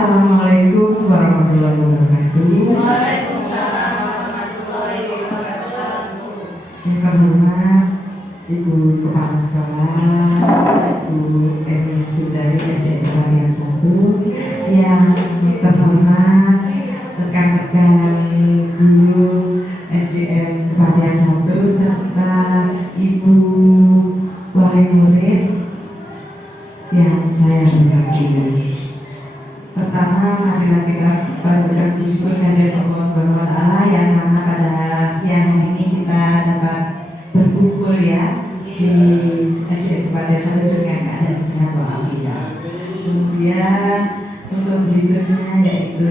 Assalamualaikum warahmatullahi wabarakatuh. Waalaikumsalam warahmatullahi wabarakatuh. Yang terhormat Ibu Kepala Sekolah, Ibu Emi Sundari SDN Pavilian 1, yang terhormat rekan-rekan guru SDN Pavilian 1 serta Ibu Wali Murid yang saya hormati. Pertama, marilah kita panjatkan puji syukur dari Allah Subhanahu wa Ta'ala yang mana pada siang hari ini kita dapat berkumpul ya di SDN Pavilian 1 dengan keadaan sehat walafiat. Kemudian untuk berikutnya yaitu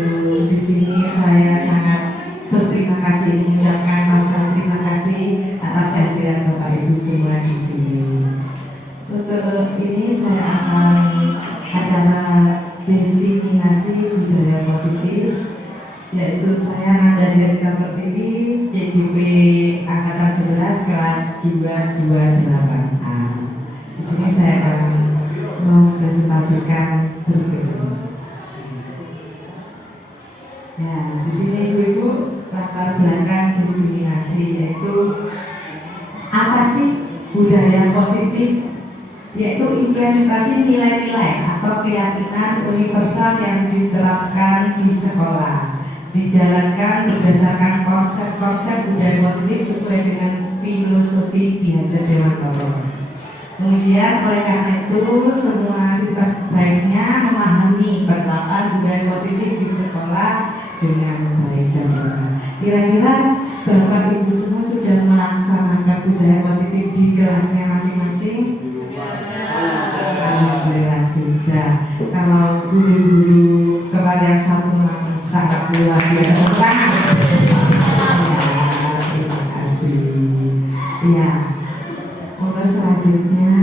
di sini saya sangat berterima kasih, mengucapkan rasa terima kasih atas kehadiran Bapak Ibu semua di sini. Untuk ini saya akan acara diseminasi budaya positif, yaitu saya Nanda Dita Pertiwi, CGP Angkatan 11 kelas 228A. Di sini saya akan mempresentasikan berikut ini. Ya, di sini Ibu-ibu latar belakang diseminasi yaitu apa sih budaya positif? Yaitu implementasi nilai-nilai atau keyakinan universal yang diterapkan di sekolah, dijalankan berdasarkan konsep-konsep budaya positif sesuai dengan filosofi Ki Hajar Dewantara. Kemudian oleh karena itu semua siswa sebaiknya memahami penerapan budaya positif di sekolah dengan baik dan benar. Kira-kira Bapak Ibu semua sudah melaksanakan budaya positif di kelasnya masing-masing? Alhamdulillah sudah. Kalau guru-guru Kepavilian 1 sangat luar biasa. Terima kasih. Ya, untuk selanjutnya,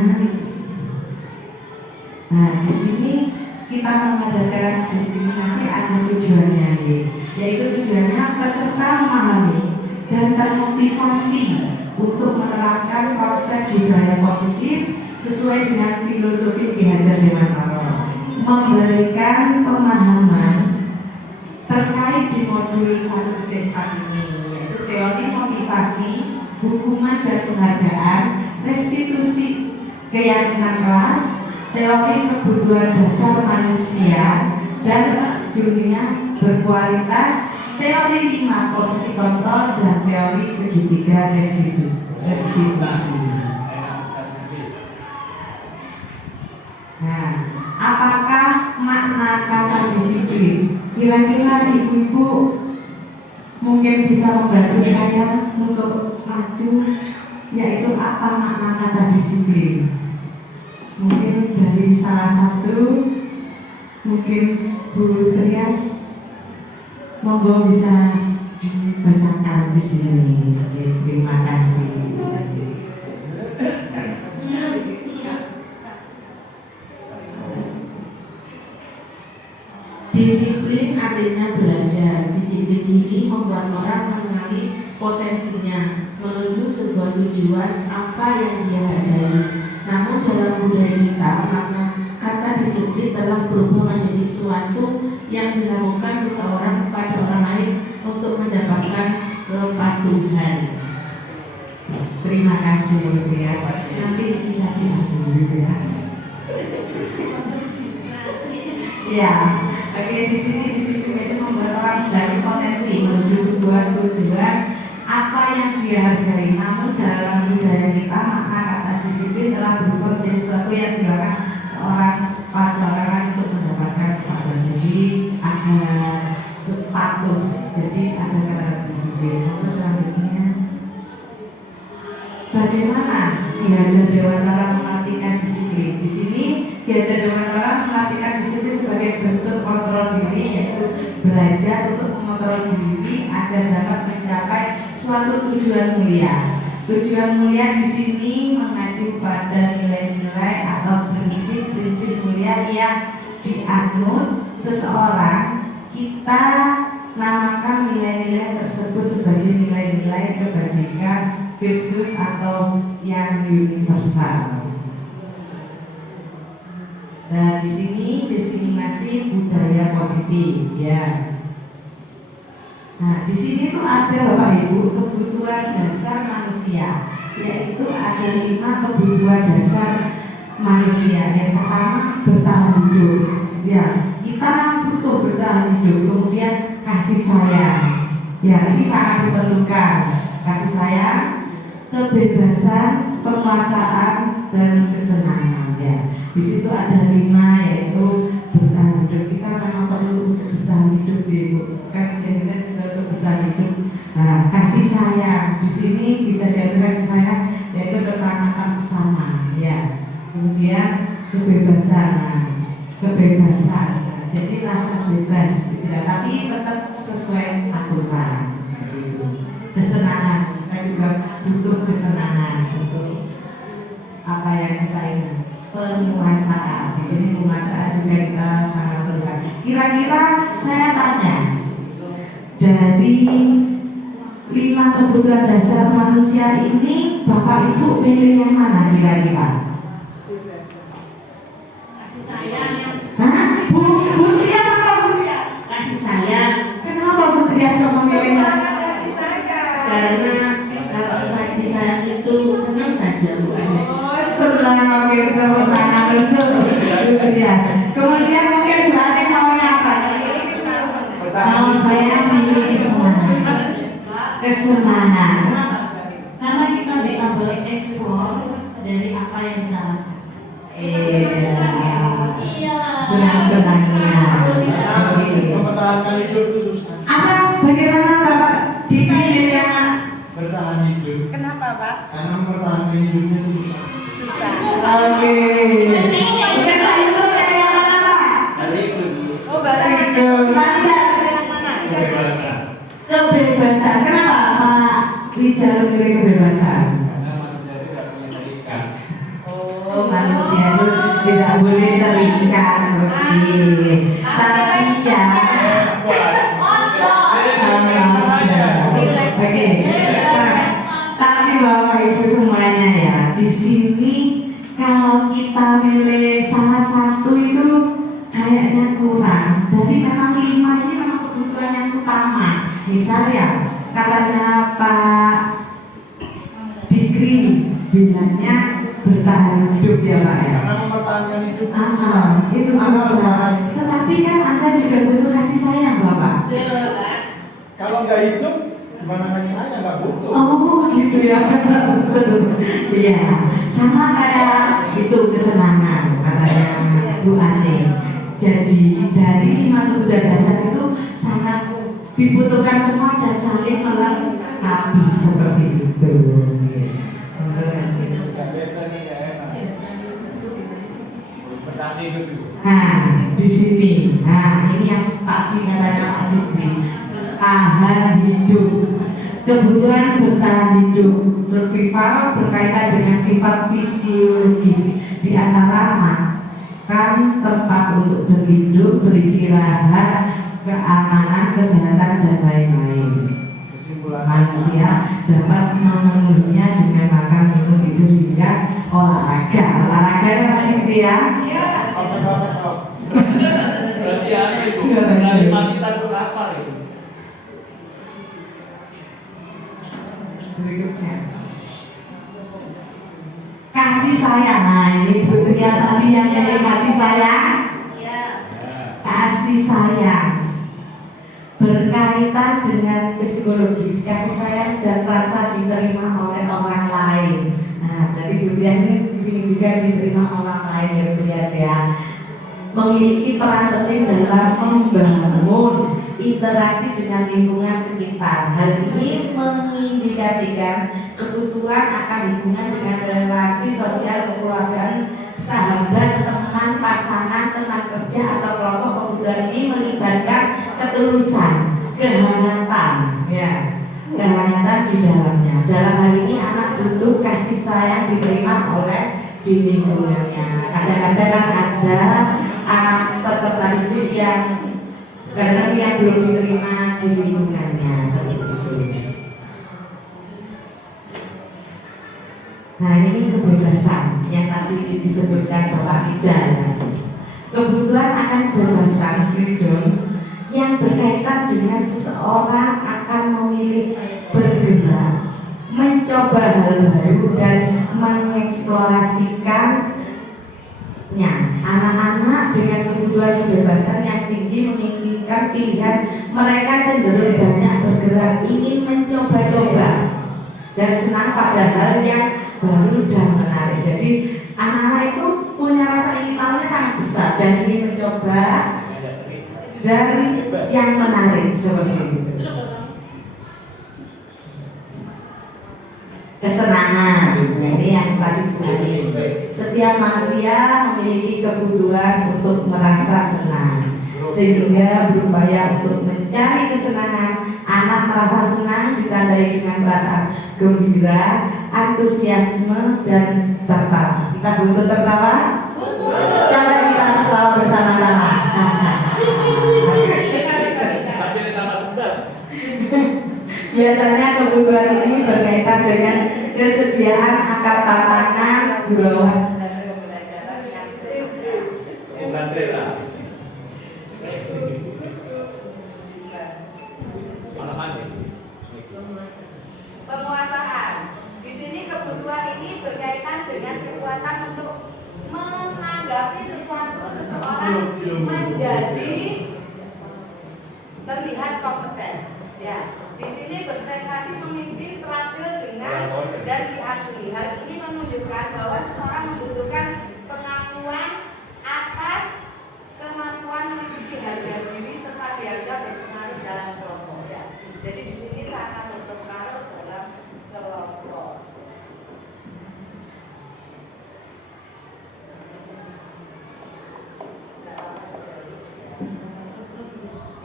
nah di sini kita mengadakan di sini masih ada tujuannya nih, yaitu tujuannya peserta memahami dan termotivasi untuk menerapkan konsep budaya positif sesuai dengan filosofi Ki Hajar Dewantara, memberikan pemahaman terkait di modul 1.4 ini, yaitu teori motivasi, hukuman dan penghargaan, restitusi keyakinan kelas, teori kebutuhan dasar manusia dan dunia berkualitas, teori 5 posisi kontrol dan teori segitiga restitusi. Nah, apakah makna kata disiplin? Kira-kira ibu-ibu mungkin bisa membantu saya untuk maju, yaitu apa makna kata disiplin? Mungkin dari salah satu, mungkin Bu Trias, monggo bisa dibacakan di sini. Oke, terima kasih. Disiplin artinya belajar. Disiplin diri membuat orang mengenali potensinya menuju sebuah tujuan apa yang dia hargai. Namun dalam budaya kita, makna kata disiplin telah berubah menjadi sesuatu yang dilakukan seseorang kepada orang lain untuk mendapatkan kepatuhan. Terima kasih Bu Trias. Nanti bisa diambil ya. Ya. Oke, di sini disiplin itu membuat orang dari potensi menuju sebuah tujuan apa yang dia hargai. Namun dalam budaya kita makna kata disiplin telah berubah menjadi sesuatu yang dilakukan seorang pada orang untuk mendapatkan kepada. Jadi ada sepatuh. Jadi ada kata disiplin. Lalu selanjutnya, bagaimana Ki Hajar Dewantara mengartikan disiplin? Di sini Ki Hajar Dewantara mengartikan disiplin sebagai bentuk kontrol diri, yaitu belajar untuk mengontrol diri agar dapat mencapai suatu tujuan mulia. Tujuan mulia di sini mengacu pada nilai-nilai atau prinsip-prinsip mulia yang dianut seseorang. Kita namakan nilai-nilai tersebut sebagai nilai-nilai kebajikan, virtus atau yang universal. Nah, di sini diskriminasi budaya positif, ya. Nah, di sini tuh ada Bapak Ibu kebutuhan dasar manusia, yaitu ada 5 kebutuhan dasar manusia. Yang pertama bertahan hidup, ya. Kita butuh bertahan hidup. Kemudian kasih sayang, ya. Ini sangat diperlukan. Kasih sayang, kebebasan, penguasaan, dan kesenangan, ya. Di situ ada 5, yaitu bertahan hidup. Kita memang perlu untuk bertahan hidup, Ibu. Kan kita untuk bertahan hidup. Nah, kasih sayang di sini bisa diartikan kasih sayang yaitu ketamatan sesama, ya. Kemudian kebebasan, kebebasan. Nah, jadi rasa bebas, tidak, tapi tetap sesuai aturan. Kesenangan, kita juga butuh kesenangan untuk apa yang kita ingin. Penguasaan, di sini penguasaan juga kita sangat perlukan. Kira-kira saya tanya, dari 5 kebutuhan dasar manusia ini, Bapak Ibu pilih yang mana kira-kira? Kasih sayang. Hah? Bu Trias apa Bu? Kasih sayang. Kenapa Bu Trias kamu memilih Kasih sayang. Karena kalau saya disayang itu senang saja Bu Ade. senang? Oke, tepuk tangan itu Bu Trias. Kemudian mungkin berarti maunya apa? Kalau saya memilih kesenangan, Kesenangan. karena kita bisa bereksplor dari apa yang kita rasakan. Iya. Senang-senangnya. Oke. Mempertahankan hidup itu susah. Apa? Bagaimana Bapak dipilih yang mana? Bertahan hidup. Kenapa, Pak? Karena mempertahankan hidupnya itu susah. Susah. Oke. Mungkin Pak Yusuf pilih yang mana Pak? Hari itu. Oh, berarti Lanjut. yang mana? Kebebasan. Kebebasan. Kenapa Pak Wijal pilih kebebasan? Karena manusia itu tidak punya terikat. Oh, manusia itu tidak boleh terikat. Oke. Tapi ya. Oke. Nah, tapi Bapak Ibu semuanya ya, di sini kalau kita milih salah satu itu kayaknya kurang. Dari memang 5 ini memang kebutuhan yang utama. Misal ya, katanya Pak Dikri bilangnya bertahan hidup ya Pak ya. Karena mempertahankan hidup. Itu susah. Tetapi kan Anda juga butuh kasih sayang Bapak. Kalau nggak hidup, gimana kasih sayang? Nggak butuh. Oh gitu ya. Iya, sama kayak itu kesenangan katanya Bu Ane. Jadi dari 5 kebutuhan dasar itu sangat dibutuhkan semua dan saling melengkapi seperti itu. Terima kasih. Bertahan hidup itu. Nah, di sini, nah ini yang tadi katanya Pak Dikri, tahan hidup. Kebutuhan bertahan hidup, survival berkaitan dengan sifat fisiologis, di antara makan, tempat untuk berlindung, beristirahat, keamanan, kesehatan dan lain-lain. Kesimpulan Manusia dapat memenuhinya dengan makan, minum, tidur hingga olahraga. Olahraga ya Pak Dikri ya? Konsep-konsep. Berarti apa itu? Dari mati takut lapar itu. Berikutnya kasih sayang. Nah ini butuhnya tadi yang pilih kasih sayang. Iya. Kasih sayang berkaitan dengan psikologis, kasih sayang dan rasa diterima oleh orang lain. Nah berarti Bu Trias ini dipilih juga diterima orang lain ya Bu Trias ya. Memiliki peran penting dalam membangun interaksi dengan lingkungan sekitar. Hal ini mengindikasikan kebutuhan akan hubungan dengan relasi sosial kekeluargaan, sahabat, teman, pasangan, teman kerja atau kelompok. Kebutuhan ini melibatkan ketulusan, kehangatan, ya, kehangatan di dalamnya. Dalam hal ini anak butuh kasih sayang diterima oleh di lingkungannya. Kadang-kadang kan ada anak peserta didik yang kadang yang belum diterima di lingkungannya seperti itu. Nah ini kebebasan yang tadi disebutkan Bapak Ijal. Kebutuhan akan kebebasan freedom yang berkaitan dengan seseorang akan memilih bergerak, mencoba hal baru dan mengeksplorasikannya. Anak-anak dengan kebutuhan kebebasan yang tinggi menginginkan pilihan, mereka cenderung banyak bergerak, ingin mencoba-coba dan senang pada hal yang baru dan menarik. Jadi anak-anak itu punya rasa ingin tahunya sangat besar dan ingin mencoba dan yang menarik seperti itu. Kesenangan, ini yang tadi tadi. Setiap manusia memiliki kebutuhan untuk merasa senang, sehingga berupaya untuk mencari kesenangan. Anak merasa senang ditandai dengan perasaan gembira, antusiasme, dan tertawa. Kita butuh tertawa? Coba kita tertawa bersama-sama. Biasanya kebutuhan ini berkaitan dengan kesediaan akan tantangan, gurauan, penguasaan. Di sini kebutuhan ini berkaitan dengan kekuatan untuk menanggapi seseorang menjadi terlihat kompeten. Ya, di sini berprestasi memimpin, terampil dengan dan diakui. Hal ini menunjukkan bahwa seseorang membutuhkan pengakuan atas kemampuan memiliki harga diri serta dianggap berpengaruh dalam kelompok. Ya, jadi di sini sangat berpengaruh dalam kelompok.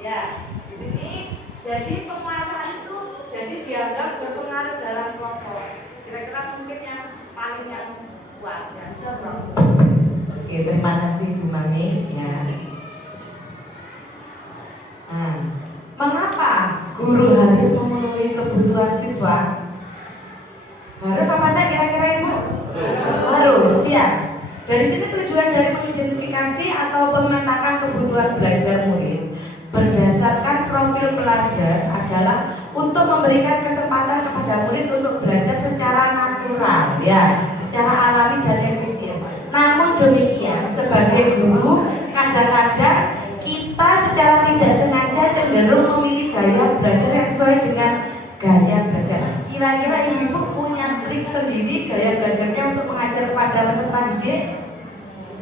Ya, di sini jadi penguasaan itu jadi dianggap berpengaruh dalam kelompok. Kira-kira mungkin yang paling yang kuat, yang strong. Oke, terima kasih Bu Mami. Ya. Nah, mengapa guru harus memenuhi kebutuhan siswa? Harus apa enggak kira-kira Ibu? Harus, ya. Dari sini tujuan dari mengidentifikasi atau memetakan kebutuhan belajar murid berdasarkan profil pelajar adalah untuk memberikan kesempatan kepada murid untuk belajar secara natural, ya, secara alami dan efisien. Namun demikian, sebagai guru, kadang-kadang kita secara tidak sengaja cenderung memilih gaya belajar yang sesuai dengan gaya belajar. Kira-kira ibu-ibu punya trik sendiri gaya belajarnya untuk mengajar kepada peserta didik?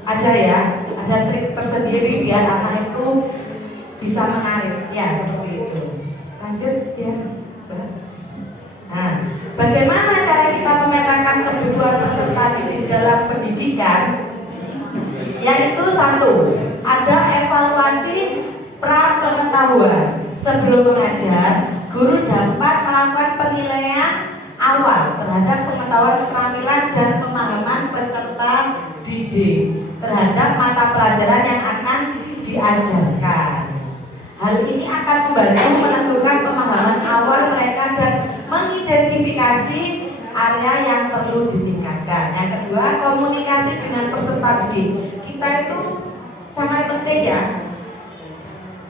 Ada ya, ada trik tersendiri biar anak itu bisa menarik, ya seperti itu. Lanjut ya. Nah, bagaimana cara kita memetakan kebutuhan peserta didik dalam pendidikan? Yaitu satu, ada evaluasi pra-pengetahuan. Sebelum mengajar, guru dapat melakukan penilaian awal terhadap pengetahuan, keterampilan, dan pemahaman peserta didik terhadap mata pelajaran yang akan diajarkan. Hal ini akan membantu menentukan pemahaman awal mereka dan mengidentifikasi area yang perlu ditingkatkan. Yang kedua, komunikasi dengan peserta didik. Kita itu sangat penting ya.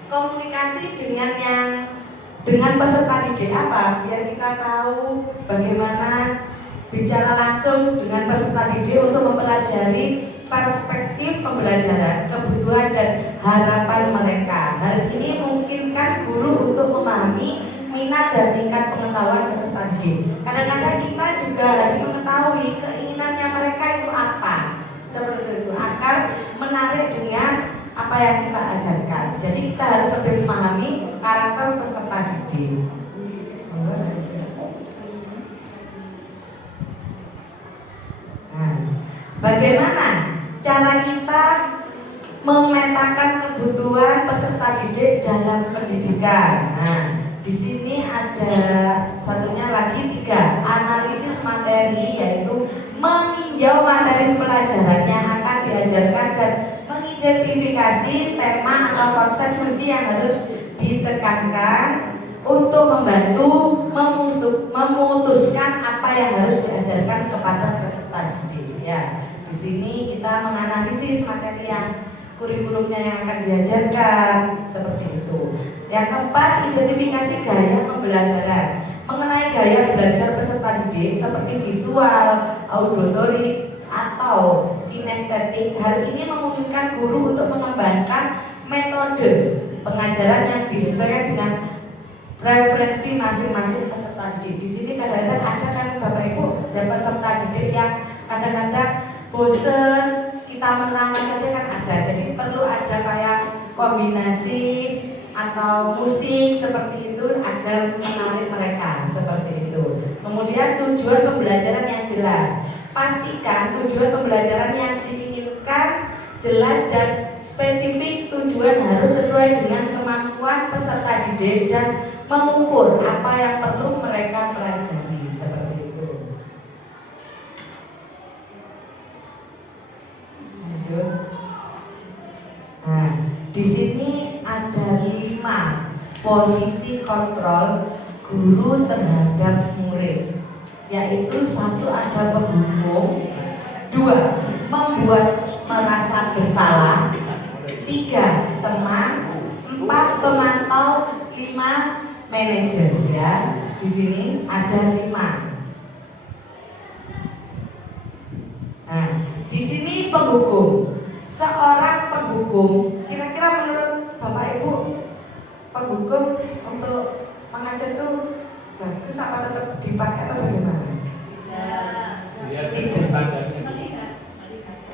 Komunikasi dengan peserta didik apa? Biar kita tahu bagaimana bicara langsung dengan peserta didik untuk mempelajari perspektif pembelajaran, kebutuhan dan harapan mereka. Hal ini memungkinkan guru untuk memahami minat dan tingkat pengetahuan peserta didik. Kadang-kadang kita juga harus mengetahui keinginannya mereka itu apa, seperti itu, agar menarik dengan apa yang kita ajarkan. Jadi kita harus lebih memahami karakter peserta didik. Nah, bagaimana cara kita memetakan kebutuhan peserta didik dalam pendidikan? Nah, di sini ada satunya lagi, 3, analisis materi, yaitu meninjau materi pelajaran yang akan diajarkan dan mengidentifikasi tema atau konsep kunci yang harus ditekankan untuk membantu memutuskan apa yang harus diajarkan kepada peserta didik. Ya, di sini kita menganalisis materi yang kurikulumnya yang akan diajarkan, seperti itu. Yang keempat, identifikasi gaya pembelajaran. Mengenai gaya belajar peserta didik seperti visual, auditorik, atau kinestetik, hal ini memungkinkan guru untuk mengembangkan metode pengajaran yang disesuaikan dengan preferensi masing-masing peserta didik. Di sini kadang-kadang ada kan Bapak Ibu dan peserta didik yang kadang-kadang bosen, kita menerangkan saja kan ada. Jadi perlu ada kayak kombinasi atau musik seperti itu agar menarik mereka, seperti itu. Kemudian tujuan pembelajaran yang jelas. Pastikan tujuan pembelajaran yang diinginkan jelas dan spesifik. Tujuan harus sesuai dengan kemampuan peserta didik dan mengukur apa yang perlu mereka pelajari, seperti itu. Lanjut. Nah, di sini ada 5 posisi kontrol guru terhadap murid, yaitu 1 ada penghukum, 2 membuat merasa bersalah, 3 teman, 4 pemantau, 5 manajer. Ya, di sini ada 5. Nah, di sini penghukum. Seorang penghukum, kira-kira menurut Bapak Ibu, penghukum untuk mengajar itu bagus apa tetap dipakai atau bagaimana?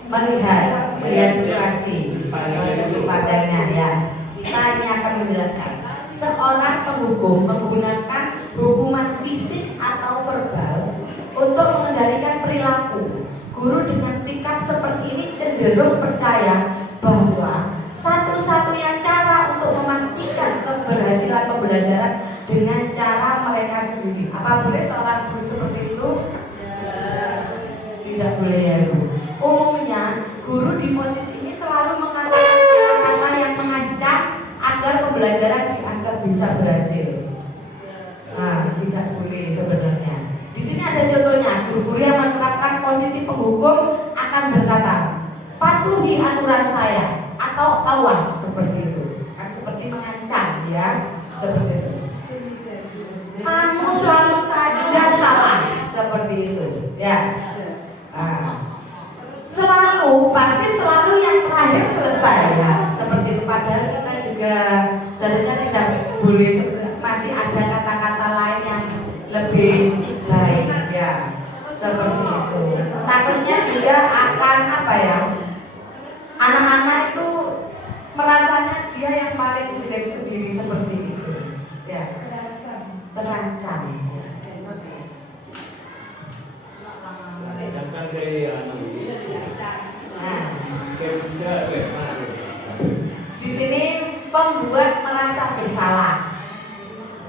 Melihat situasi atau sudut pandangnya, ya. Kita ini akan menjelaskan. Seorang penghukum menggunakan hukuman fisik atau verbal untuk mengendalikan perilaku. Guru dengan sikap seperti ini cenderung percaya bahwa satu-satunya cara untuk memastikan keberhasilan pembelajaran dengan cara mereka sendiri. Apa boleh seorang guru seperti itu? Tidak boleh, ya Bu. Umumnya guru di posisi ini selalu mengatakan kata-kata yang mengancam agar pembelajaran dianggap bisa berhasil. Nah, tidak boleh sebenarnya. Di sini ada contohnya, guru-guru yang menerapkan posisi penghukum akan berkata, patuhi aturan saya atau awas, seperti itu. Kan seperti mengancam, ya, seperti itu. Kamu selalu saja salah, seperti itu, ya. Pasti selalu yang terakhir selesai, ya, seperti itu. Padahal kita juga seharusnya tidak boleh, masih ada kata-kata lain yang lebih baik, ya, seperti itu. Takutnya juga akan apa ya, anak-anak itu merasanya dia yang paling jelek sendiri, seperti itu, ya, terancam. Di sini pembuat merasa bersalah.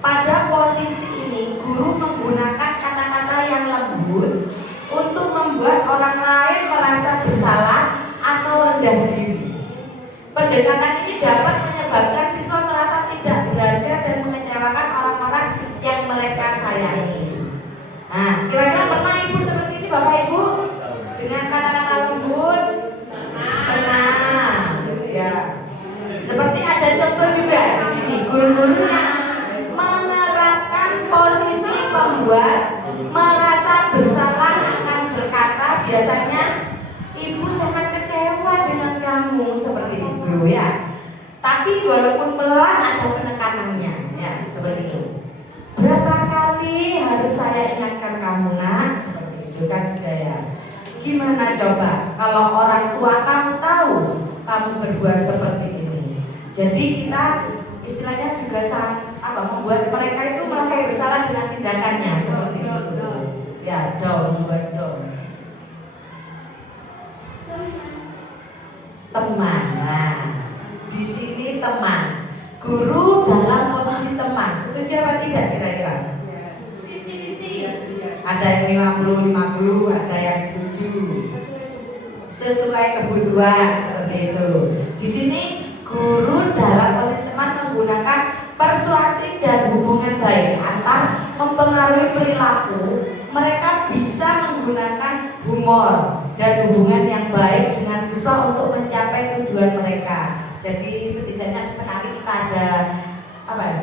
Pada posisi ini guru menggunakan kata-kata yang lembut untuk membuat orang lain merasa bersalah atau rendah diri. Pendekatan ini dapat menyebabkan siswa merasa tidak berharga dan mengecewakan orang-orang yang mereka sayangi. Nah, kira-kira pernah Ibu seperti ini, Bapak Ibu? Dengan kata-kata lembut? Pernah, ya. Seperti ada contoh juga di sini, guru-guru yang menerapkan posisi pembuat merasa bersalah akan berkata biasanya, ibu sangat kecewa dengan kamu, seperti itu, ya. Tapi walaupun pelan ada penekanannya, ya, seperti itu. Berapa kali harus saya ingatkan kamu, nak, seperti itu kan juga, ya. Gimana coba kalau orang tua kamu tahu kamu berbuat seperti ini? Jadi kita istilahnya juga membuat mereka itu merasa bersalah dengan tindakannya, seperti itu. Ya, membuat teman. Nah, di sini teman. Guru dalam posisi teman. Setuju apa tidak kira-kira? Ada yang 50-50, ada yang setuju. Sesuai kebutuhan, seperti itu. Di sini guru dalam posisi teman menggunakan persuasi dan hubungan baik atau mempengaruhi perilaku. Mereka bisa menggunakan humor dan hubungan yang baik dengan siswa untuk mencapai tujuan tujuan mereka. Jadi setidaknya sesekali kita ada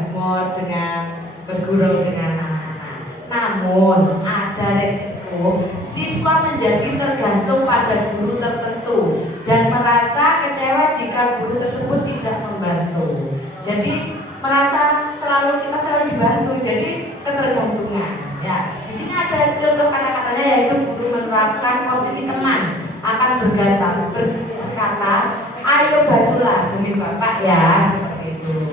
humor dengan bergurau dengan anak-anak. Namun ada resiko siswa menjadi tergantung pada guru tertentu dan merasa kecewa jika guru tersebut tidak membantu. Jadi merasa kita selalu dibantu, jadi ketergantungan. Ya, di sini ada contoh kata-katanya, yaitu guru menerapkan posisi teman akan berkata, ayo bantulah demi bapak ya, seperti itu.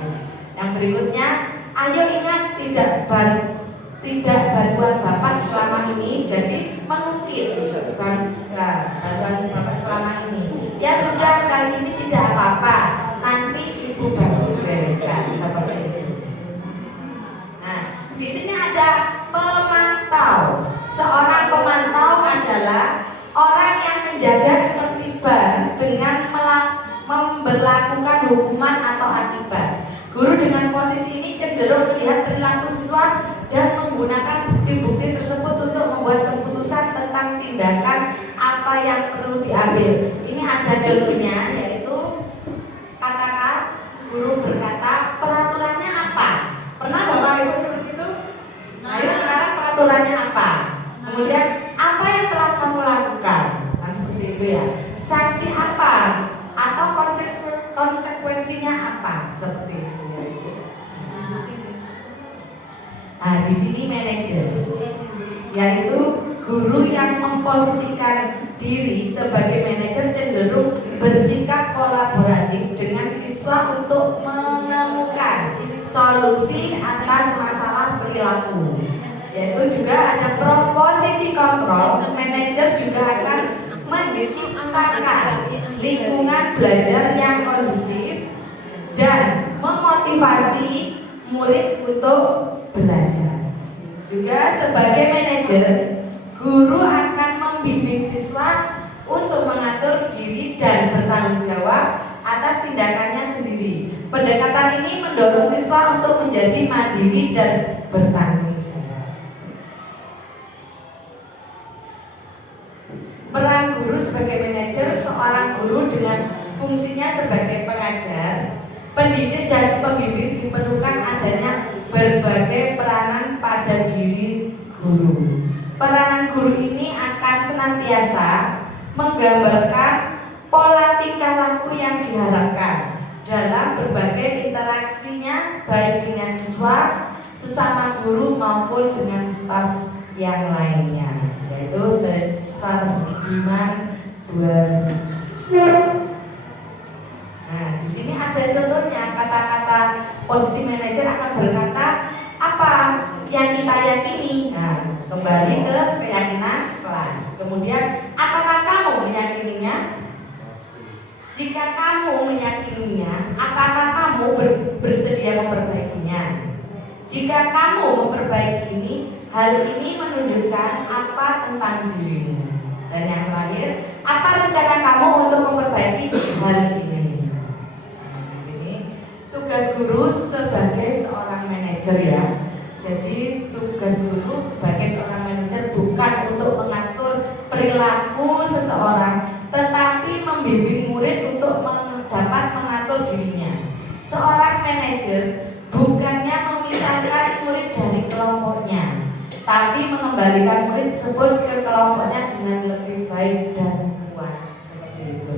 Yang berikutnya, ayo ingat tidak bantuan bapak selama ini, jadi mengukir bantuan bapak selama ini. Ya sudah, kali ini tidak apa-apa, nanti ibu bantu bereskan, seperti itu. Nah, di sini ada pemantau. Seorang pemantau adalah orang yang menjaga ketertiban dengan memberlakukan hukuman atau akibat. Guru dengan posisi ini cenderung melihat perilaku siswa dan menggunakan bukti-bukti tersebut untuk membuat keputusan tentang tindakan apa yang perlu diambil. Ini ada contohnya, yaitu katakan guru berkata, peraturannya apa? Pernah Bapak Ibu seperti itu? Ayo sekarang peraturannya apa? Kemudian apa yang telah kamu lakukan? Kan seperti itu ya. Sanksi apa? Atau konsekuensinya apa? Seperti itu ya. Nah, di sini manajer, yaitu guru yang memposisikan diri sebagai manajer cenderung bersikap kolaboratif dengan siswa untuk menemukan solusi atas masalah perilaku. Yaitu juga ada posisi kontrol, manajer juga akan menciptakan lingkungan belajar yang kondusif dan memotivasi murid untuk belajar. Juga sebagai manajer, guru akan membimbing siswa untuk mengatur diri dan bertanggung jawab atas tindakannya sendiri. Pendekatan ini mendorong siswa untuk menjadi mandiri dan bertanggung jawab. Peran guru sebagai manajer, seorang guru dengan fungsinya sebagai pengajar, pendidik dan pembimbing diperlukan adanya berbagai peranan pada diri guru. Peranan guru ini akan senantiasa menggambarkan pola tingkah laku yang diharapkan dalam berbagai interaksinya, baik dengan siswa, sesama guru maupun dengan staf yang lainnya, yaitu Sardiman 2000. Nah, di sini ada contohnya, kata-kata posisi manajer akan berkata apa yang kita yakini. Nah, kembali ke keyakinan kelas. Kemudian, apakah kamu meyakininya? Jika kamu meyakininya, apakah kamu bersedia memperbaikinya? Jika kamu memperbaiki ini, hal ini menunjukkan apa tentang dirimu. Dan yang terakhir, apa rencana kamu untuk memperbaiki hal ini? Di sini tugas guru sebagai seorang manajer ya. Jadi tugas guru sebagai seorang manajer bukan untuk mengatur perilaku seseorang, tetapi membimbing murid untuk dapat mengatur dirinya. Seorang manajer bukannya memisahkan murid dari kelompoknya, tapi mengembalikan murid tersebut ke kelompoknya dengan lebih baik dan kuat, seperti itu.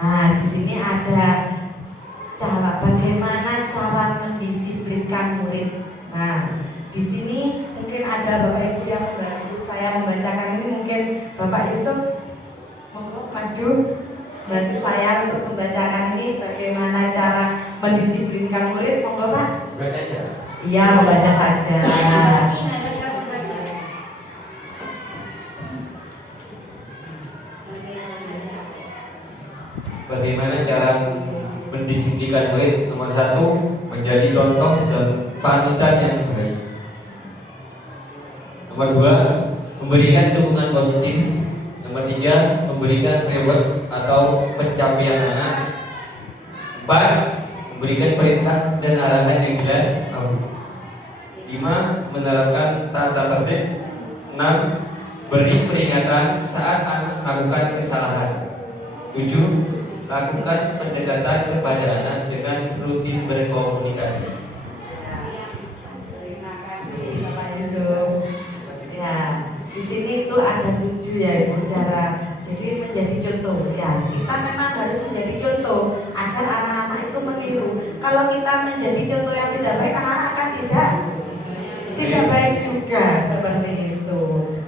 Nah, di sini ada bagaimana cara mendisiplinkan murid. Nah, di sini mungkin ada Bapak Ibu yang membantu saya membacakan ini. Mungkin Bapak Yusuf monggo maju bantu saya untuk membacakan ini, bagaimana cara mendisiplinkan murid. Monggo Pak. Baca aja. Iya, membaca saja. Bagaimana cara mendisiplinkan murid? Nomor 1, menjadi contoh dan panutan yang baik. Nomor 2, memberikan dukungan positif. Nomor 3, memberikan reward atau pencapaian anak. 4, memberikan perintah dan arahan yang jelas. 5, menerapkan tata tertib. 6, beri peringatan saat anak melakukan kesalahan. 7. Lakukan pendekatan kepada anak dengan rutin berkomunikasi. Terima kasih Bapak Yusuf. Ya, di sini tuh ada 7 ya Ibu cara. Jadi menjadi contoh ya. Kita memang harus menjadi contoh agar anak-anak itu meniru. Kalau kita menjadi contoh yang tidak baik, anak-anak akan tidak baik juga seperti itu.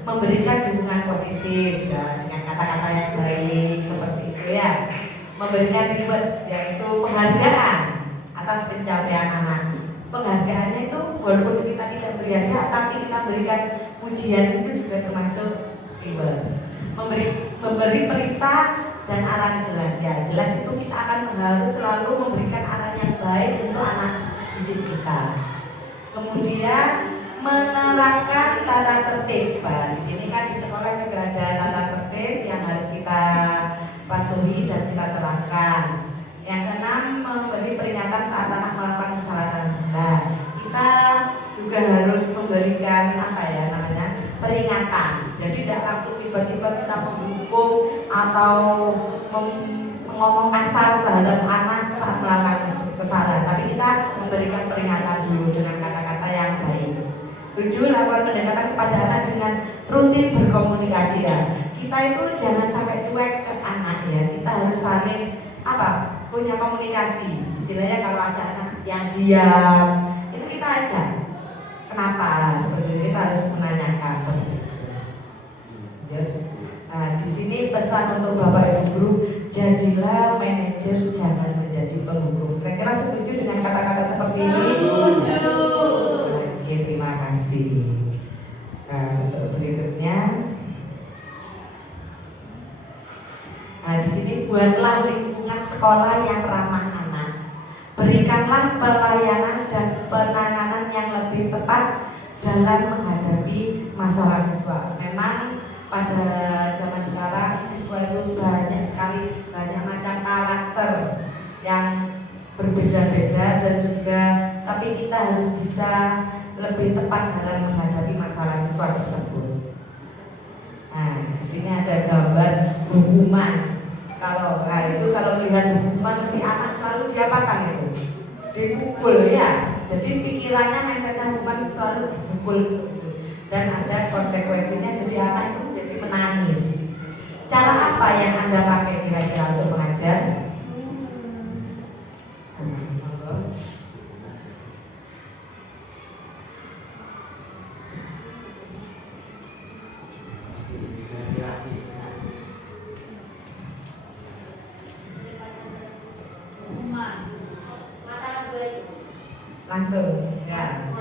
Memberikan dukungan positif ya, dengan kata-kata yang baik seperti itu ya. Memberikan reward yaitu penghargaan atas pencapaian anak. Penghargaannya itu walaupun kita tidak beri hadiah tapi kita berikan pujian itu juga termasuk reward. Memberi perintah dan arahan jelas ya. Jelas itu kita akan harus selalu memberikan arahan yang baik untuk anak didik kita. Kemudian menerapkan tata tertib. Di sini kan di sekolah juga ada tata tertib yang harus kita patuhi dan kita terapkan. Yang keenam, memberi peringatan saat anak melakukan kesalahan. Nah, kita juga harus memberikan peringatan. Jadi tidak langsung tiba-tiba kita menghukum atau ngomong kasar terhadap anak saat melakukan kesalahan. Tapi kita memberikan peringatan dulu dengan kata-kata yang baik. 7. Lakukan pendekatan kepada anak dengan rutin berkomunikasi ya. Kita itu jangan sampai cuek ke anak ya. Kita harus saling punya komunikasi. Istilahnya kalau ada anak yang diam, itu kita ajak. Kenapa? Seperti itu kita harus menanyakan seperti itu. Ya. Nah, di sini pesan untuk Bapak Ibu guru, jadilah manajer, jangan menjadi penghukum. Kira-kira setuju dengan kata-kata seperti ini? Setuju. Oke, terima kasih. Untuk berikutnya, di sini buatlah lingkungan sekolah yang ramah anak. Berikanlah pelayanan dan penanganan yang lebih tepat dalam menghadapi masalah siswa. Memang pada zaman sekarang siswa itu banyak sekali, banyak macam karakter yang berbeda-beda dan juga tapi kita harus bisa lebih tepat dalam menghadapi masalah siswa tersebut. Nah, di sini ada gambar hukuman. Kalau melihat hukuman mesti anak selalu diapakan itu? Dipukul ya. Jadi pikirannya mindsetnya hukuman selalu dipukul dan ada konsekuensinya. Jadi anak itu jadi menangis. Cara apa yang Anda pakai kira-kira untuk mengajar? Langsung ya.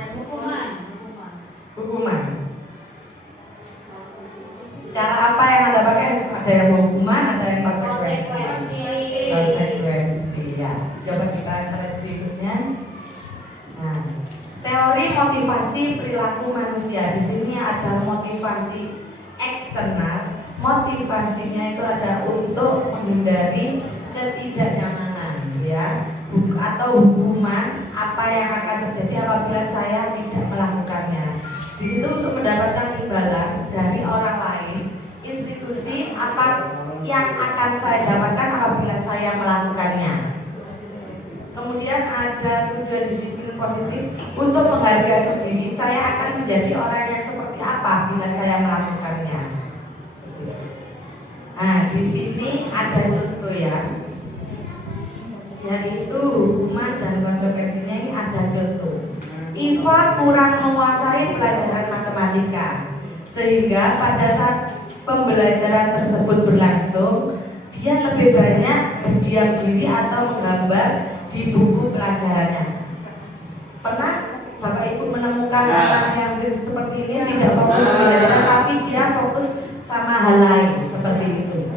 Hukuman. Cara apa yang Anda pakai? Ada yang hukuman, ada yang konsekuensi. Konsekuensi ya. Coba kita slide berikutnya. Nah, teori motivasi perilaku manusia. Di sini ada motivasi eksternal. Motivasinya itu ada untuk menghindari ketidaknyamanan ya. Atau hukuman apa yang akan terjadi apabila saya tidak melakukannya. Di situ untuk mendapatkan imbalan dari orang lain, institusi apa yang akan saya dapatkan apabila saya melakukannya. Kemudian ada tujuan disiplin positif untuk menghargai sendiri. Saya akan menjadi orang yang seperti apa bila saya melakukannya. Nah, di sini ada contoh ya. Yaitu hukuman dan konsekuensinya ini ada contoh. Iva kurang menguasai pelajaran matematika sehingga pada saat pembelajaran tersebut berlangsung dia lebih banyak berdiam diri atau menggambar di buku pelajarannya. Pernah Bapak Ibu menemukan anak yang seperti ini tidak fokus pelajaran tapi dia fokus sama hal lain seperti itu.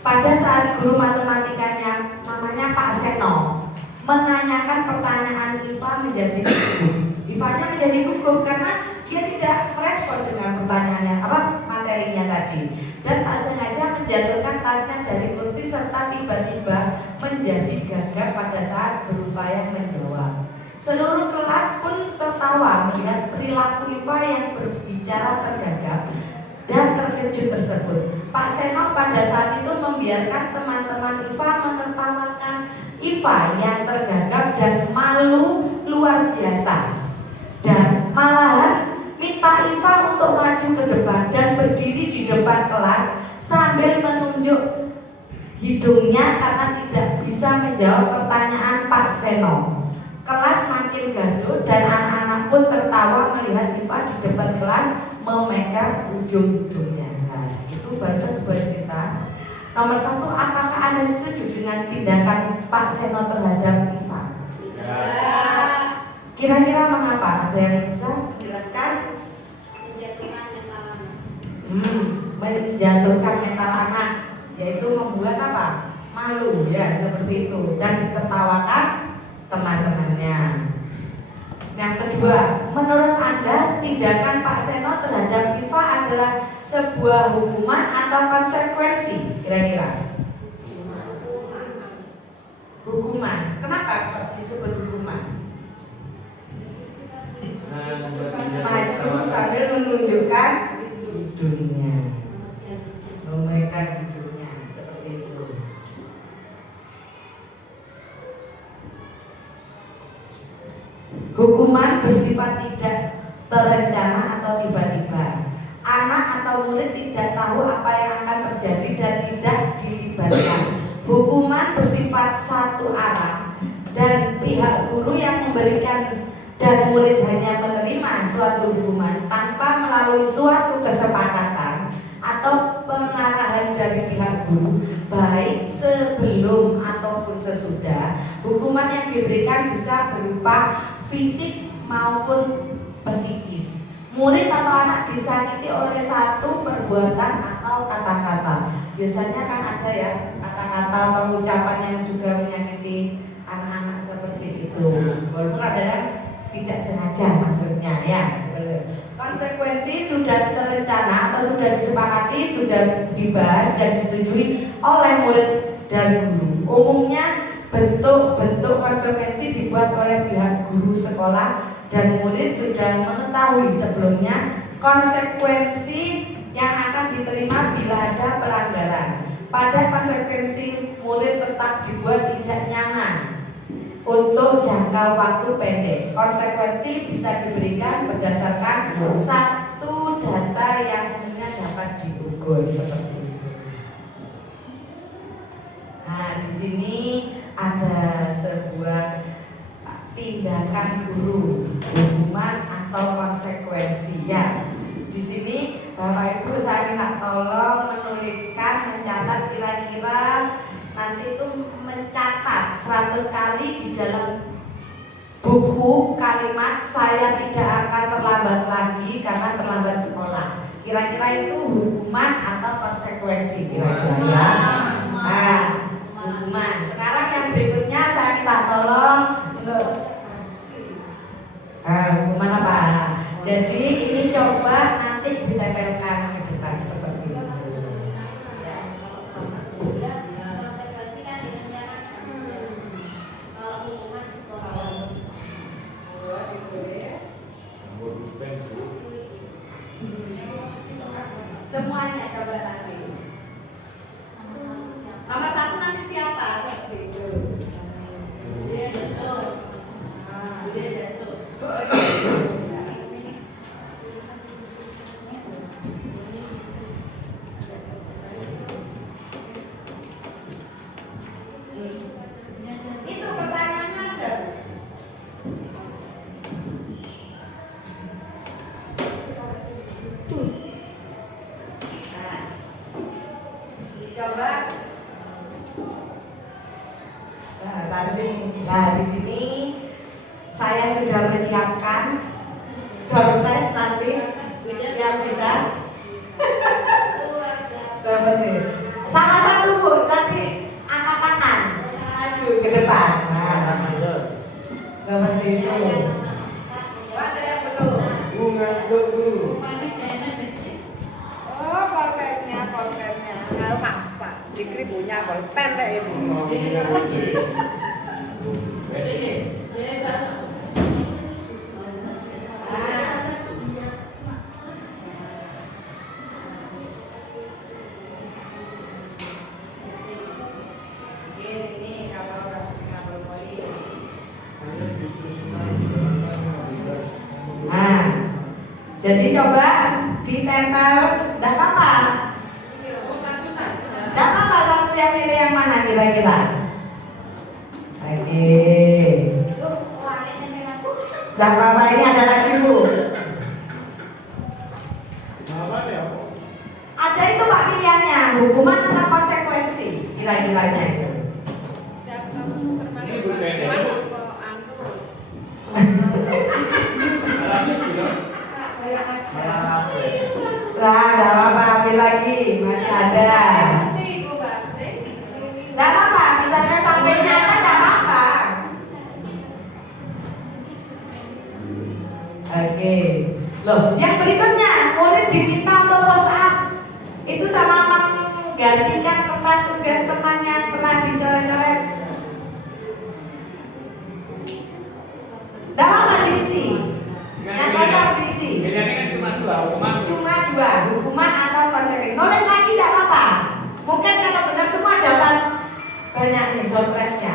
Pada saat guru matematikanya namanya Pak Seno menanyakan pertanyaan Iva menjadi gugup. Ivanya menjadi gugup karena dia tidak merespon dengan pertanyaannya materinya tadi dan tak sengaja menjatuhkan tasnya dari kursi serta tiba-tiba menjadi gagap pada saat berupaya menjawab. Seluruh kelas pun tertawa melihat perilaku Iva yang berbicara tergagap dan terkejut tersebut. Pak Seno pada saat itu membiarkan teman-teman IFA menertawakan IFA yang tergagap dan malu luar biasa, dan malahan minta IFA untuk maju ke depan dan berdiri di depan kelas sambil menunjuk hidungnya karena tidak bisa menjawab pertanyaan Pak Seno. Kelas makin gaduh dan anak-anak pun tertawa melihat IFA di depan kelas memegang ujung hidungnya. Nah, itu baru sebuah cerita. Nomor 1, apakah Anda setuju dengan tindakan Pak Seno terhadap IFA? Kira-kira mengapa? Ada yang bisa menjelaskan? Menjatuhkan mental anak, yaitu membuat apa? Malu, ya seperti itu, dan ditertawakan teman-temannya. Yang kedua, menurut Anda tindakan Pak Seno terhadap IFA adalah sebuah hukuman atau konsekuensi? Kira-kira hukuman. Kenapa kok disebut hukuman? Maju sambil menunjukkan hidungnya, memegang hidungnya, seperti itu. Hukuman bersifat tidak terencana atau tiba-tiba. Anak atau murid tidak tahu apa yang akan terjadi dan tidak dilibatkan. Hukuman bersifat satu arah dan pihak guru yang memberikan dan murid hanya menerima suatu hukuman tanpa melalui suatu kesepakatan atau pengarahan dari pihak guru, baik sebelum ataupun sesudah. Hukuman yang diberikan bisa berupa fisik maupun psikis. Murid atau anak disakiti oleh satu perbuatan atau kata-kata. Biasanya kan ada ya kata-kata atau ucapan yang juga menyakiti anak-anak seperti itu. Walaupun kadang-kadang tidak sengaja maksudnya ya. Konsekuensi sudah terencana atau sudah disepakati, sudah dibahas dan disetujui oleh murid dan guru. Umumnya bentuk-bentuk konsekuensi dibuat oleh pihak guru sekolah dan murid sudah mengetahui sebelumnya konsekuensi yang akan diterima bila ada pelanggaran. Pada konsekuensi murid tetap dibuat tidak nyaman untuk jangka waktu pendek. Konsekuensi bisa diberikan berdasarkan satu data yang umumnya dapat diukur seperti itu. Nah, di sini ada sebuah tindakan guru, hukuman atau konsekuensi ya. Di sini Bapak Ibu saya minta tolong menuliskan, mencatat kira-kira nanti itu mencatat 100 kali di dalam buku kalimat saya tidak akan terlambat lagi karena terlambat sekolah. Kira-kira itu hukuman atau konsekuensi kira-kira ya. Nah, hukuman. Sekarang yang berikutnya saya minta tolong untuk hukuman apa? Jadi ini coba nanti ditempelkan ke depan seperti itu. Semuanya coba nanti. Nomor 1 nanti siapa? Seperti itu. Dia jatuh. Dia jatuh. Itu pertanyaannya ada. Coba. Nah, di sini saya sudah menyiapkan door tes nanti yang bisa. Seperti salah satu Bu nanti angkat tangan maju ke depan. Nah, seperti itu. Ada yang belum? Bunga dulu. Oh, korpetnya. Pak, dikri punya korpet itu. Jadi coba ditempel, tidak apa-apa. Tidak apa-apa, satu yang milih yang mana kira-kira? Oke. Tidak apa-apa, ini ada lagi Bu. Ada itu Pak pilihannya, hukuman atau konsekuensi kira-kiranya itu. Ini berbeda. Lah, tidak apa-apa, ambil lagi, masih ada. Tidak apa-apa, misalnya sampai nyata tidak apa-apa. Oke. Loh, yang berikutnya, murid diminta untuk push up. Itu sama menggantikan kertas tugas teman yang telah dicoret-coret. Tidak apa-apa diisi. Yang kosong diisi. Pilihannya kan cuma dua, Cuma dua, hukuman atau konsekuensi. Nulis lagi tidak apa-apa. Mungkin kalau benar semua dapat banyak nih doorpress-nya.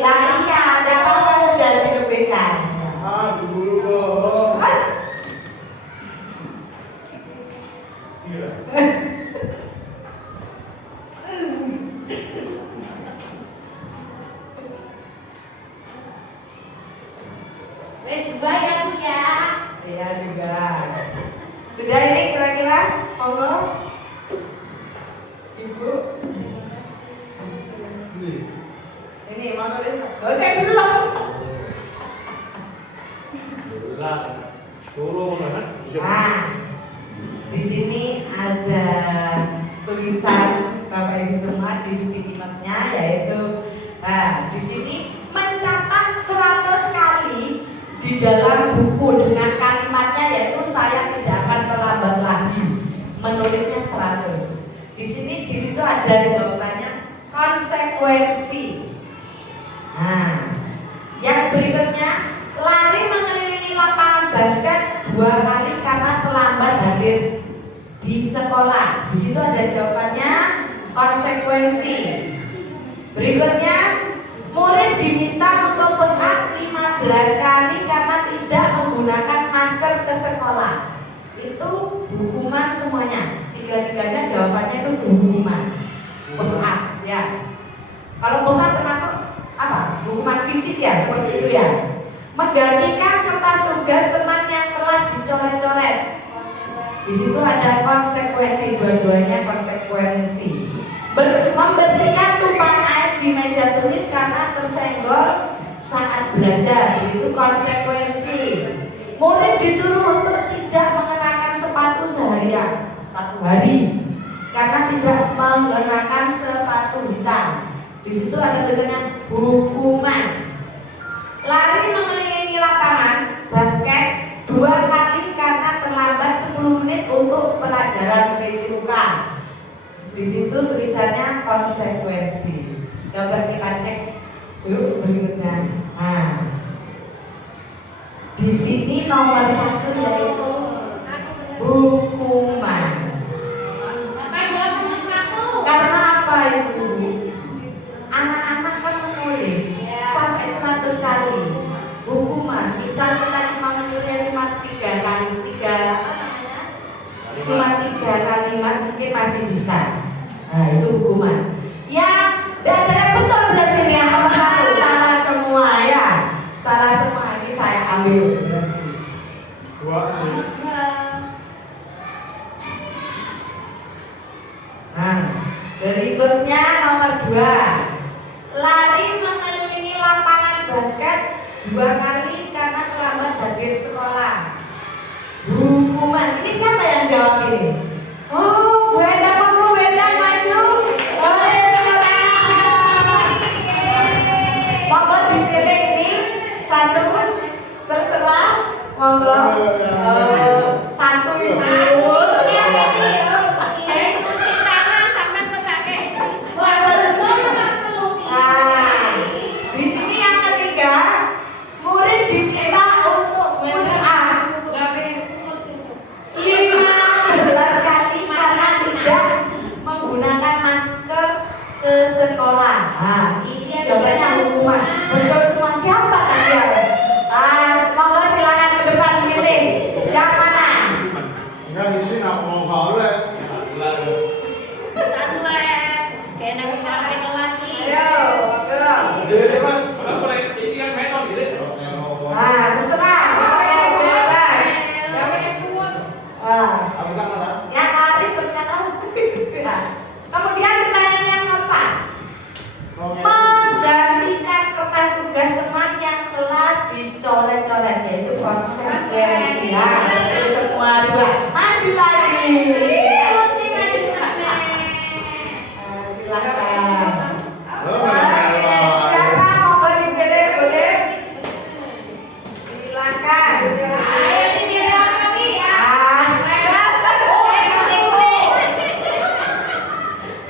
Lah iya, ada apa sudah dilebihkan. Guru dong. Iya juga. Sudah ini kira-kira, monggo. Ibu. Ini mau nulis. Loh, saya belum. Nah, di sini ada tulisan Bapak Ibu semua di sticky note-nya, yaitu di sini mencatat 100 kali di dalam buku dengan kalimatnya, yaitu saya tidak akan terlambat lagi. Menulisnya 100. Di situ ada jawabannya konsekuensi. Nah, yang berikutnya lari mengelilingi lapangan basket 2 kali karena terlambat hadir di sekolah. Di situ ada jawabannya konsekuensi. Berikutnya murid diminta untuk push up 15 kali karena tidak menggunakan masker ke sekolah. Itu hukuman semuanya. Tiga-tiganya jawabannya itu hukuman. Push up ya. Kalau push up termasuk apa? Hukuman fisik ya, seperti itu ya. Menggantikan kertas tugas teman yang telah dicoret-coret. Di situ ada konsekuensi, dua-duanya konsekuensi. Membersihkan tumpahan air di meja tulis karena tersenggol saat belajar, itu konsekuensi. Murid disuruh untuk tidak mengenakan sepatu seharian, 1 hari, karena tidak mengenakan sepatu hitam. Di situ ada tulisannya hukuman. Lari mengelilingi lapangan basket 2 kali karena terlambat 10 menit untuk pelajaran PJUK. Di situ tulisannya konsekuensi. Coba kita cek yuk berikutnya. Nah, di sini nomor 1 yaitu hukuman. Karena apa Ibu? Anak-anak kan menulis sampai 100 kali. Hukuman, misal kita cuma menulis 3 kali, cuma 3 kalimat mungkin masih bisa. Nah, itu hukuman. Ya, dan saya betul berarti yang nomor 1 salah semua ya. Salah semua, ini saya ambil berarti. 2. Nah, berikutnya nomor 2. Lari mengelilingi lapangan basket 2 kali karena terlambat hadir sekolah. Hukuman. Ini siapa yang jawab ini? Oh, Bu Endang, Bu Endang maju. Oleh monggo dipilih ini 1, terserah. Monggo. 1 Ibu. Di sini yang ketiga, murid diminta untuk push up 15 kali karena tidak menggunakan masker ke sekolah. Nah, ini jawabannya hukuman. Betul semua, siapa tadi ya? Monggo silakan ke depan. konsekuensi. Ya, semua dua. Maju lagi. Silakan. Siapa mau pilih boleh? Silakan.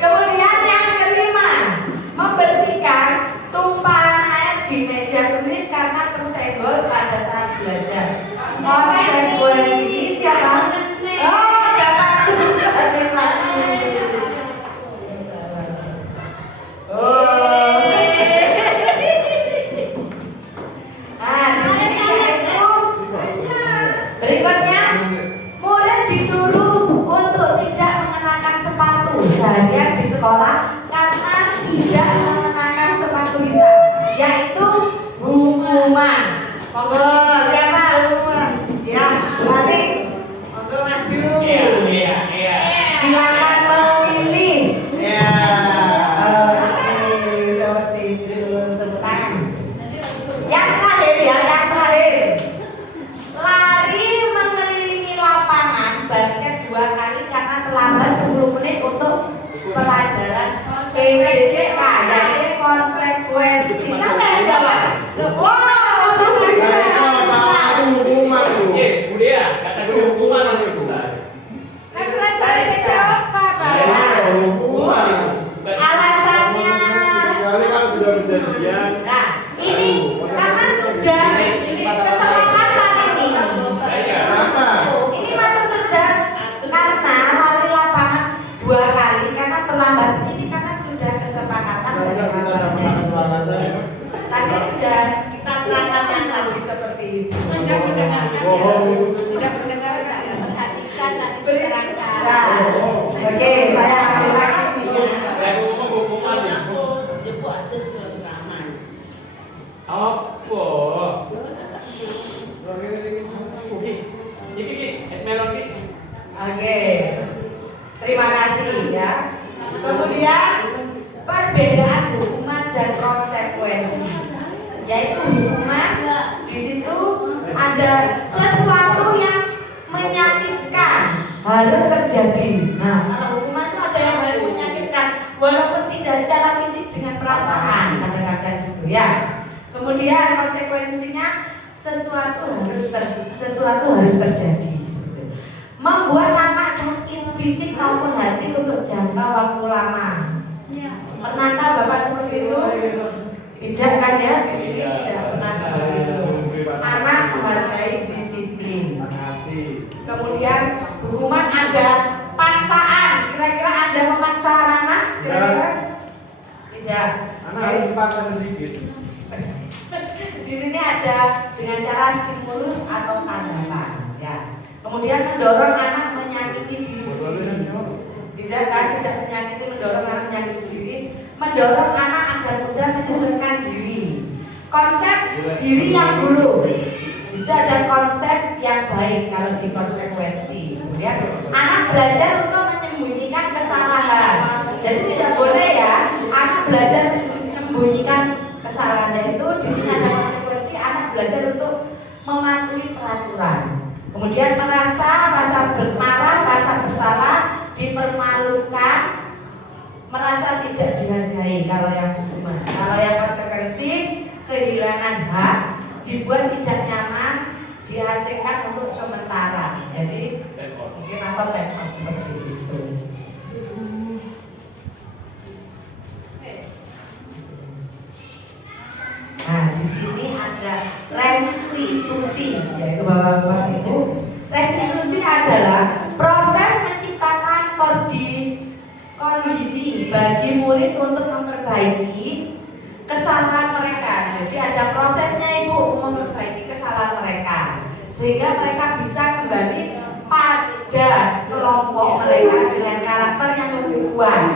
Kemudian yang kelima, membersihkan tumpahan air di meja tulis karena tersenggol pada saat belajar. Konsekuensi siapa? Oh, dapat. Oh. Berikutnya, murid disuruh untuk tidak mengenakan sepatu seharian di sekolah karena tidak mengenakan sepatu hitam, yaitu hukuman. Monggo siapa hukuman? Ya, lari. Monggo maju. Iya. Silakan memilih. Ya. Oke, seperti itu. Tepuk tangan. Yang terakhir ya, yang terakhir. Lari mengelilingi lapangan basket 2 kali karena terlambat 10 menit untuk pelajaran PJK, yaitu konsekuensi. Siapa yang jawab? Wow, Salah hukuman tuh. Bu Dea, kata guru hukuman itu bukan. Nah, cari menjawab apa? Hukuman. Alasannya. Kecuali kalau sudah berjanjian. Nah, ini karena sudah kesepakatan ini. Kenapa? Ini masuk sudah karena lari lapangan 2 kali karena terlambat ini karena sudah kesepakatan Kalau dari kita dapat kabarnya. kesepakatan. Tadi sudah kita terangkan yang tadi seperti itu. Bohong itu. Tidak mendengarkan, perhatikan dan diterangkan. Nah, oke, saya ambil lagi nih. Saya hukuman ya. Apa? Iki, es melon iki. Oke, terima kasih ya. Kemudian perbedaan hukuman dan konsekuensi, yaitu hukuman di situ ada sesuatu yang menyakitkan harus terjadi. Nah, kalau hukuman itu ada yang harus menyakitkan, walaupun tidak secara fisik dengan perasaan kadang-kadang gitu ya. Kemudian konsekuensinya sesuatu harus terjadi. Membuat anak sakit fisik maupun hati untuk jangka waktu lama. Pernahkah Bapak seperti itu? Tidak kan ya? Di sini tidak pernah seperti itu. Anak menghargai disiplin. Kemudian hukuman ada paksaan. Kira-kira Anda memaksa anak? Kira-kira? Tidak. Anak harus dipaksa sedikit. Di sini ada dengan cara stimulus atau tanggapan. Ya. Kemudian mendorong anak menyakiti diri sendiri. Tidak kan? Tidak menyakiti, mendorong anak menyakiti diri. Mendorong anak agar mudah menyesuaikan diri. Konsep diri yang buruk. Bisa ada konsep yang baik kalau di konsekuensi. Kemudian anak belajar untuk menyembunyikan kesalahan. Jadi tidak boleh ya anak belajar menyembunyikan kesalahannya itu. Di sini ada konsekuensi anak belajar untuk mematuhi peraturan. Kemudian rasa bermarah, rasa bersalah, dipermalukan, merasa tidak dihargai kalau yang hukuman. Kalau yang konsekuensi kehilangan hak, dibuat tidak nyaman, dihasilkan untuk sementara. Jadi mungkin atau teknik seperti itu. Nah, di sini ada restitusi, yaitu Bapak Ibu. Restitusi adalah proses menciptakan kondisi bagi murid untuk memperbaiki kesalahan mereka. Jadi ada prosesnya Ibu memperbaiki kesalahan mereka, sehingga mereka bisa kembali pada kelompok mereka dengan karakter yang lebih kuat.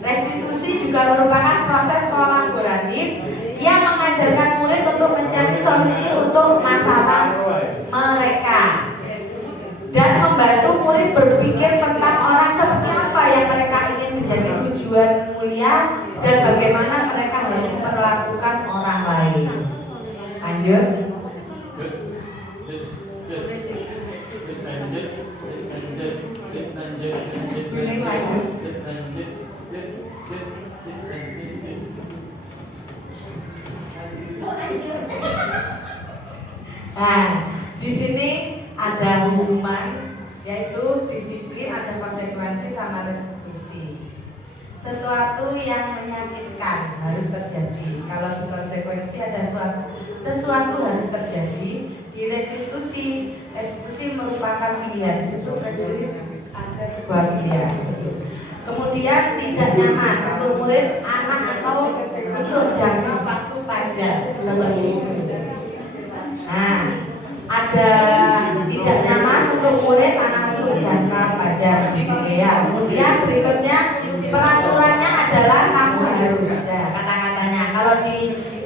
Restitusi juga merupakan proses kolaboratif yang mengajarkan murid untuk mencari solusi untuk masalah mereka dan membantu murid berpikir tentang orang seperti apa yang mereka ingin menjadi tujuan mulia dan bagaimana mereka harus memperlakukan orang lain. Lanjut. Kuning lagi. Nah, di sini ada hukuman, yaitu disiplin, ada konsekuensi sama restitusi. Sesuatu yang menyakitkan harus terjadi. Kalau di konsekuensi ada sesuatu harus terjadi. Di restitusi, restitusi merupakan pilihan. Di situ restitusi ada sebuah pilihan. Kemudian tidak nyaman untuk murid, anak atau untuk jangka waktu panjang seperti itu. Nah, ada tidak nyaman untuk murid, anak untuk jangka panjang di sini ya. Kemudian berikutnya peraturannya adalah kamu harus, ya, kata-katanya. Kalau di